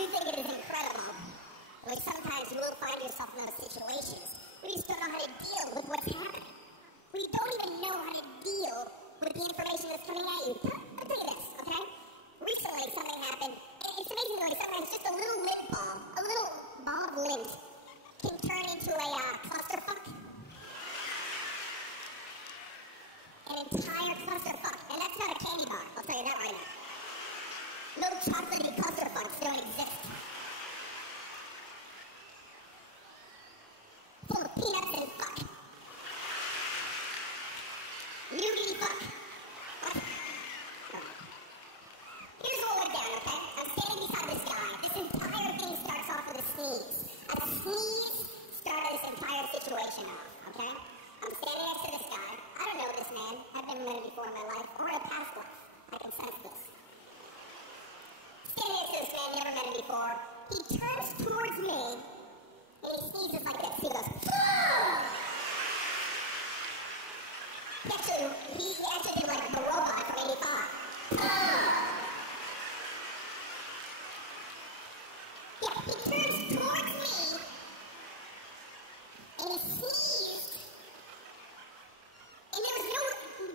do think it is incredible, like sometimes you will find yourself in those situations where you just don't know how to deal with what's happening. We don't even know how to deal with the information that's coming at you. I'll tell you this, okay? Recently, something happened. It's amazing the way sometimes just a little lint balm, a little ball of lint, can turn into a clusterfuck. An entire clusterfuck. And that's not a candy bar, I'll tell you that right now. No chocolatey clusterfucks don't exist. Full of peanuts and fuck. Nudity fuck. What? Here's what went down, okay? I'm standing beside this guy. This entire thing starts off with a sneeze. A sneeze started this entire situation off, okay? I'm standing next to this guy. I don't know this man. I've never met him before in my life, or in a past life. I can sense this. Standing next to this man, never met him before. He turns towards me, and he sneezes like this. He goes, "Fuck!" He actually did like the robot from 85. Yeah, he turns towards me, and he sneezed, and there was no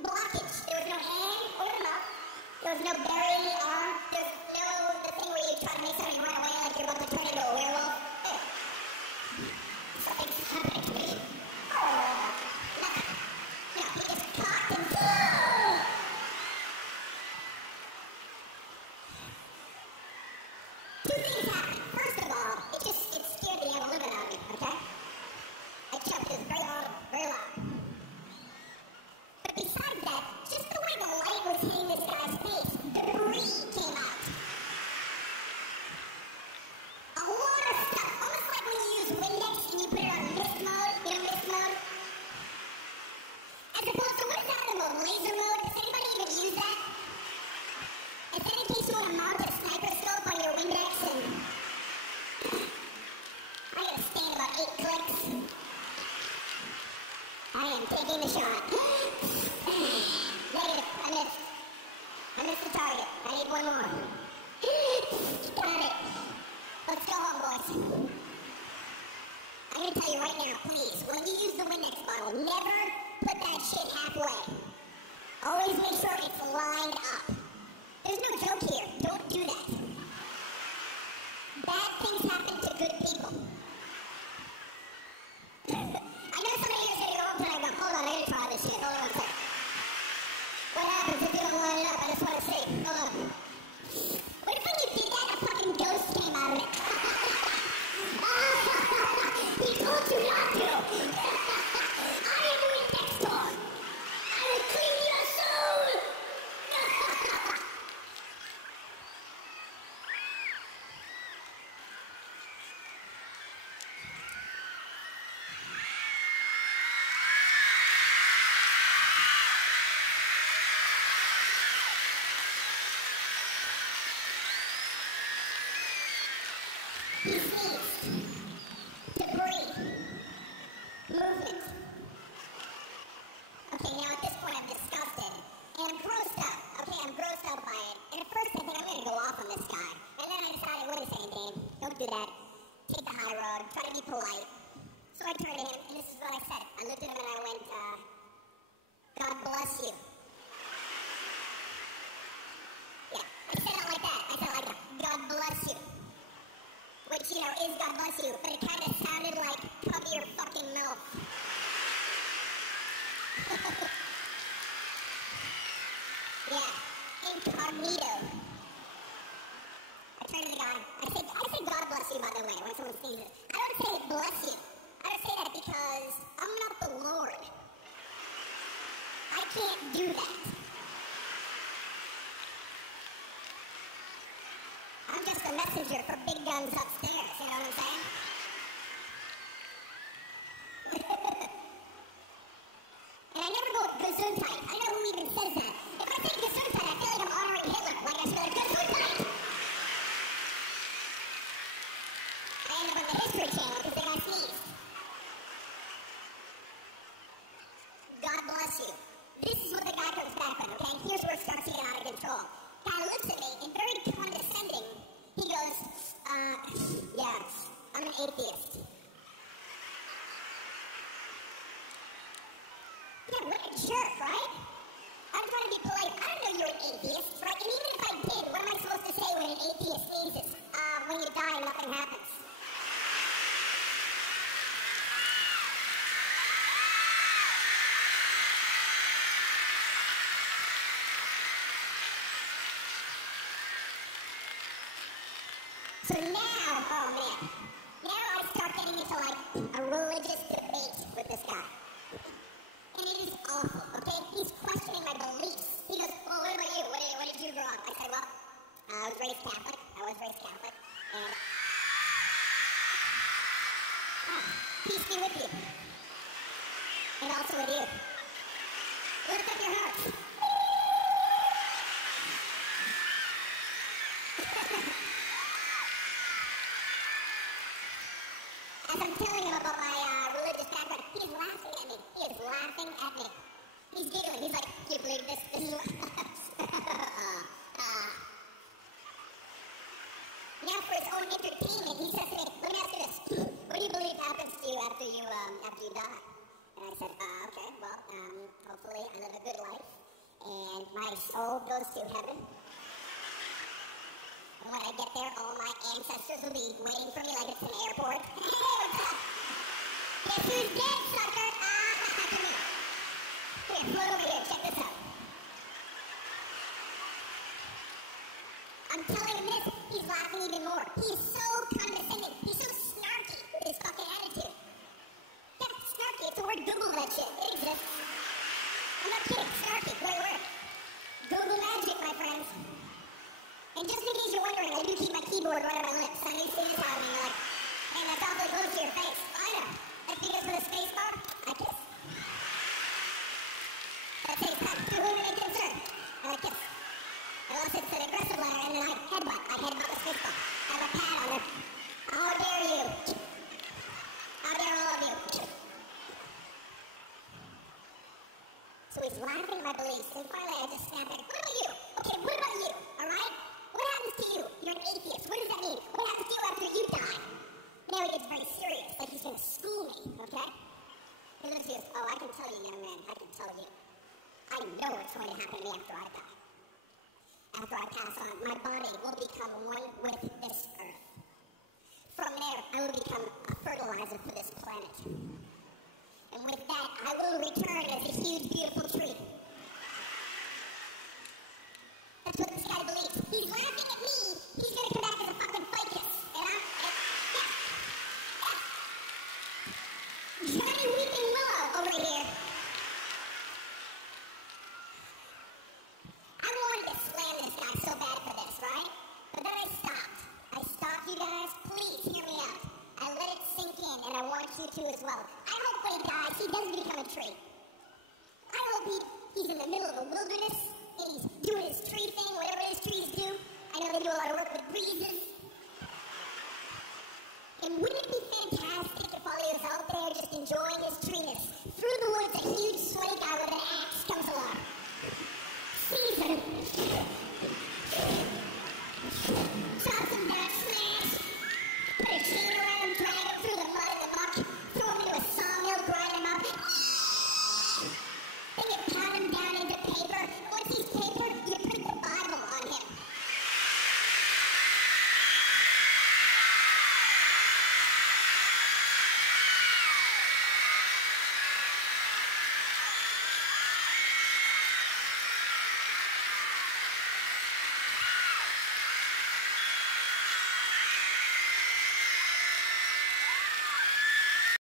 blockage. There was no hand or mouth. There was no burying the arm. There's no the thing where you try to make somebody run away like you're about to turn into a werewolf. Something's happening to me. Two things happened. First of all, it scared the ever living out of me, okay? I choked. It was very loud, very loud. But besides that, just the way the light was hitting this guy's face, debris came out. A lot of stuff, almost like when you use Windex and you put it on mist mode, you know mist mode? As opposed to, what is that other mode, laser mode? Does anybody even use that? Is that in case you want to mount a sniper scope on your Windex and... I gotta stand about 8 clicks. I am taking the shot. Negative. I missed. I missed the target. I need one more. Got it. Let's go home, boys. I'm gonna tell you right now, please, when you use the Windex bottle, never put that shit halfway. Always make sure it's lined up. There's no joke here. Don't do that. Bad things happen to good people. I know somebody here's going to go up and I go, hold on, I gotta try this shit. Hold on a sec. What happens if you don't line it up? I just want to see. Hold on. What if when you did that, a fucking ghost came out of it? He told you not to. I am the Windex dog. I will clean your soul. He sneezed. Debris. Movement. Okay, now at this point I'm disgusted. And I'm grossed out. Okay, I'm grossed out by it. And at first I think I'm going to go off on this guy. And then I decided, wait a second, Dane. Don't do that. Take the high road. Try to be polite. So I turned to him, and this is what I said. I looked at him and I went, God bless you. Yeah, I said it like that. I said it like that. God bless you. Which, you know, is God bless you, but it kind of sounded like, cover your fucking mouth. Yeah, incognito. I turned to the guy. I say God bless you, by the way, when someone sneezes. I don't say bless you. I don't say that because I'm not the Lord. I can't do that. I'm just a messenger for big guns upstairs, you know what I'm saying? And I never go Gesundheit. I don't know who even says that. If I say Gesundheit, I feel like I'm honoring Hitler. Like I should be like, Gesundheit! I end up on the History Channel because they got sneezed. God bless you. This is what the guy comes back with, okay? Here's where it starts to get out of control. Guy looks at me and very condescending. He goes, So now, oh man, now I start getting into like a religious debate with this guy. And it is awful, okay? He's questioning my beliefs. He goes, well, what about you? What did you do wrong? I said, well, I was raised Catholic. And peace be with you. And also with you. Lift up your hearts. As I'm telling him about my religious background, he is laughing at me. He's giggling. He's like, you believe this? This is Now for his own entertainment, he says to me, let me ask you this. What do you believe happens to you after you die? And I said, okay, well, hopefully I live a good life, and my soul goes to heaven. And when I get there, all my ancestors will be waiting for me like it's an airport. Hey, what's up? Guess who's dead, sucker? Come here. Here, float over here. Check this out. I'm telling him this, he's laughing even more. He's so condescending. He's so snarky with his fucking attitude. Yeah, snarky. It's the word. Google that shit. It exists. I'm not kidding. Snarky. Great word. Google magic, my friends. And just in case you're wondering, I do keep my keyboard right on my lips. I know you see this out of me. You're like, man, that's awfully close to your face. I know. That's because with a space bar, I kiss. That takes time. Two women and concern. And I kiss. Unless it's an aggressive letter, and then I headbutt. I headbutt the space bar. I have a pad on there. How dare you? How dare all of you? So he's laughing at my beliefs, and finally I just snap back. What about you? Okay, what about you? Alright? What happens to you? You're an atheist. What does that mean? What happens to you after you die? Now he gets very serious, like he's going to school me, okay? He looks at me and goes, oh, I can tell you, young man, I can tell you. I know what's going to happen to me after I die. After I pass on, my body will become one with this earth. From there, I will become a fertilizer for this planet. And with that, I will return as a huge, beautiful tree. That's what this guy believes. He's laughing at me. He's gonna come back as a fucking ficus. And Johnny Weeping Willow over here. I wanted to slam this guy so bad for this, right? But then I stopped. You guys. Please hear me out. I let it sink in, and I want you to as well. I hope when he dies, he doesn't become a tree. I hope he's in the middle of the wilderness, and he's doing his tree thing, whatever his trees do. I know they do a lot of work with breezes. And wouldn't it